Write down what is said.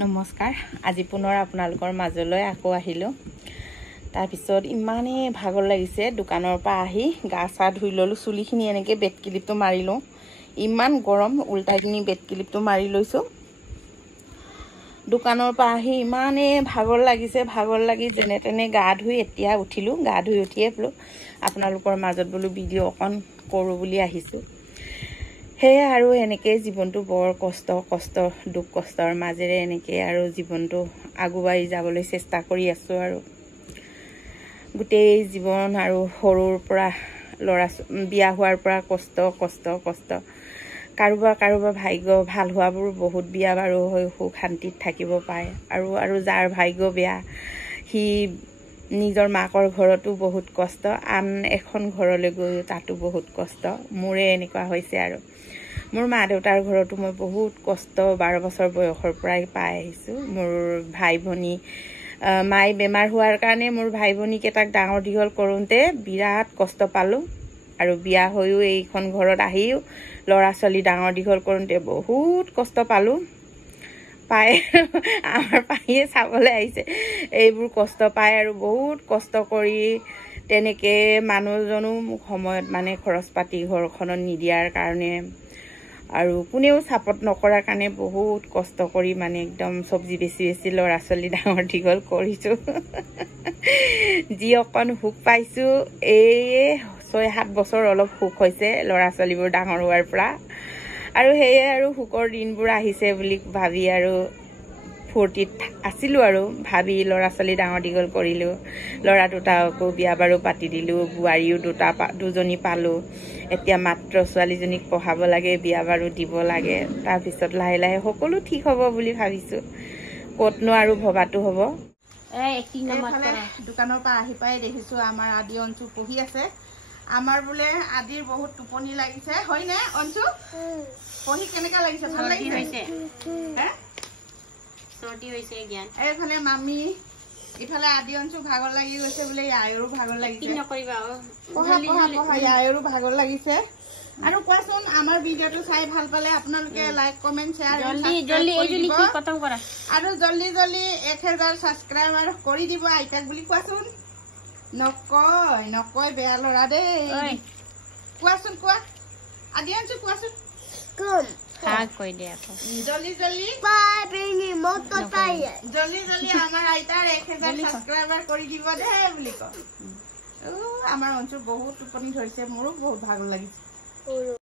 নমস্কাৰ আজি পুনৰ আপোনালোকৰ মাজলৈ আকৌ আহিলোঁ তাৰপিছত ইমানে ভাগৰ লাগিছে দোকানৰ পৰা আহি গা চা ধুই ললো চুলিখিনি এনেকৈ বেড ক্লিপটো মাৰি লওঁ ইমান গৰম উল্টাখিনি বেড ক্লিপটো মাৰি লৈছোঁ দোকানৰ পৰা আহি ইমানে ভাগৰ লাগি যেনে তেনে গা ধুই এতিয়া উঠিলোঁ গা ধুই উঠিয়ে বোলো আপোনালোকৰ মাজত বোলো ভিডিঅ' অকণ কৰোঁ বুলি আহিছোঁ সেয়া আৰু এনেকৈ জীৱনটো বৰ কষ্ট দুখ কষ্টৰ মাজেৰে এনেকৈ আৰু জীৱনটো আগুৱাই যাবলৈ চেষ্টা কৰি আছোঁ আৰু গোটেই জীৱন আৰু সৰুৰ পৰা বিয়া হোৱাৰ পৰা কষ্ট কাৰোবাৰ ভাগ্য ভাল হোৱাবোৰ বহুত বিয়া বাৰু হৈ সুখ শান্তিত থাকিব পাৰে আৰু যাৰ ভাগ্য বেয়া সি নিজৰ মাকৰ ঘৰতো বহুত কষ্ট আন এখন ঘৰলৈ গৈ তাতো বহুত কষ্ট মোৰে এনেকুৱা হৈছে আৰু মোৰ মা দেউতাৰ ঘৰতো মই বহুত কষ্ট 12 বছৰ বয়সৰ পৰাই পাই আহিছোঁ মোৰ ভাই ভনী মাই বেমাৰ হোৱাৰ কাৰণে মোৰ ভাই ভনী কেইটাক ডাঙৰ দীঘল কৰোঁতে বিৰাট কষ্ট পালোঁ আৰু বিয়া হৈও এইখন ঘৰত আহিও ল'ৰা ছোৱালী ডাঙৰ দীঘল কৰোঁতে বহুত কষ্ট পালোঁ পাই আমাৰ পাহিয়ে চাবলৈ আহিছে এইবোৰ কষ্ট পায় আৰু বহুত কষ্ট কৰি তেনেকৈ মানুহজনো সময়ত মানে খৰচ পাতি ঘৰখনত নিদিয়াৰ কাৰণে আৰু কোনেও ছাপোৰ্ট নকৰাৰ কাৰণে বহুত কষ্ট কৰি মানে একদম চব্জি বেছি ল'ৰা ছোৱালী ডাঙৰ দীঘল কৰিছোঁ যি অকণ সুখ পাইছোঁ এই 6-7 বছৰ অলপ সুখ হৈছে ল'ৰা ছোৱালীবোৰ ডাঙৰ হোৱাৰ পৰা আৰু সেয়ে আৰু সুখৰ দিনবোৰ আহিছে বুলি ভাবি আৰু ফূৰ্তিত আছিলোঁ আৰু ভাবি ল'ৰা ছোৱালী ডাঙৰ দীঘল কৰিলোঁ ল'ৰা দুটাকো বিয়া বাৰু পাতি দিলোঁ বোৱাৰীও দুজনী পালোঁ এতিয়া মাত্ৰ ছোৱালীজনীক পঢ়াব লাগে বিয়া বাৰু দিব লাগে তাৰপিছত লাহে সকলো ঠিক হ'ব বুলি ভাবিছোঁ ক'তনো আৰু ভবাটো হ'ব দোকানৰ পৰা আহি পাই দেখিছোঁ আমাৰ আদি অঞ্চু পঢ়ি আছে আমাৰ বোলে আদিৰ বহুত টোপনি লাগিছে হয়নে অঞ্চু পঢ়ি কেনেকা লাগিছে ভাল লাগিছে চৰ্দি হৈছে জ্ঞান এইফালে মামি ইফালে আদি অঞ্চু ভাগৰ লাগি গৈছে বোলে ইয়াৰো ভাগৰ লাগিছে নকৰিবা ইয়াৰো ভাগৰ লাগিছে আৰু কোৱাচোন আমাৰ ভিডিঅ'টো চাই ভাল পালে আপোনালোকে লাইক কমেন্ট শ্বেয়াৰ আৰু জলদি 1000 ছাবস্ক্ৰাইবাৰ কৰি দিব আইতাক বুলি কোৱাচোন নকয় বেয়া ল'ৰা দেই কোৱাচোন কোৱা আদি অঞ্চু কোৱাচোন কম জলদি আমাৰ আইতাৰ 1000 ছাবস্ক্ৰাইবাৰ কৰি দিব দেই বুলি কয় আমাৰ অঞ্চল বহুত টোপনি ধৰিছে মোৰো বহুত ভাগৰ লাগিছে